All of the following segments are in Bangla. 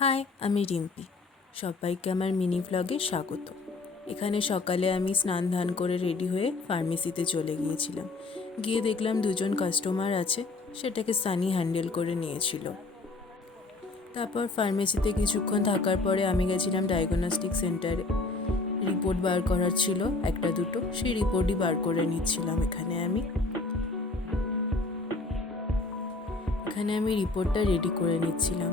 হাই, আমি রিম্পি। সবাইকে আমার মিনি ভ্লগে স্বাগত। এখানে সকালে আমি স্নান ধান করে রেডি হয়ে ফার্মেসিতে চলে গিয়েছিলাম। গিয়ে দেখলাম দুজন কাস্টমার আছে, সেটাকে সানি হ্যান্ডেল করে নিয়েছিল। তারপর ফার্মেসিতে কিছুক্ষণ থাকার পরে আমি গেছিলাম ডায়াগনস্টিক সেন্টারে। রিপোর্ট বার করার ছিল একটা দুটো, সেই রিপোর্টই বার করে নিচ্ছিলাম। এখানে আমি রিপোর্টটা রেডি করে নিচ্ছিলাম,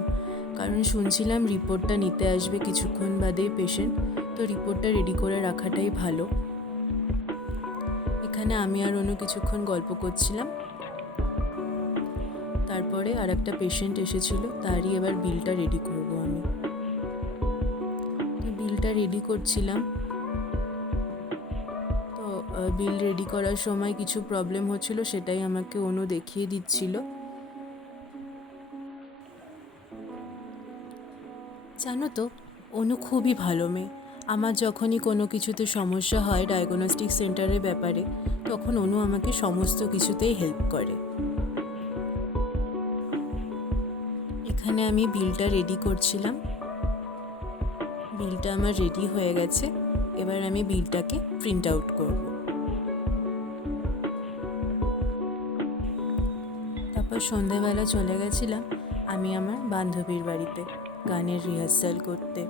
কারণ শুনছিলাম রিপোর্টটা নিতে আসবে কিছুক্ষণ বাদেই পেশেন্ট, তো রিপোর্টটা রেডি করে রাখাটাই ভালো। এখানে আমি আর অনু কিছুক্ষণ গল্প করছিলাম। তারপরে আর একটা পেশেন্ট এসেছিল, তারই এবার বিলটা রেডি করব আমি। তো বিলটা রেডি করছিলাম। তো বিল রেডি করার সময় কিছু প্রবলেম হচ্ছিল, সেটাই আমাকে অনু দেখিয়ে দিচ্ছিল। জানো তো, অনু খুবই ভালো মেয়ে। আমার যখনই কোনো কিছুতে সমস্যা হয় ডায়াগনস্টিক সেন্টারের ব্যাপারে, তখন অনু আমাকে সমস্ত কিছুতেই হেল্প করে। এখানে আমি বিলটা রেডি করছিলাম। বিলটা আমার রেডি হয়ে গেছে, এবার আমি বিলটাকে প্রিন্ট আউট করব। তারপর সন্ধেবেলা চলে গেছিলাম আমি আমার বান্ধবীর বাড়িতে গানের রিহার্সাল করতে।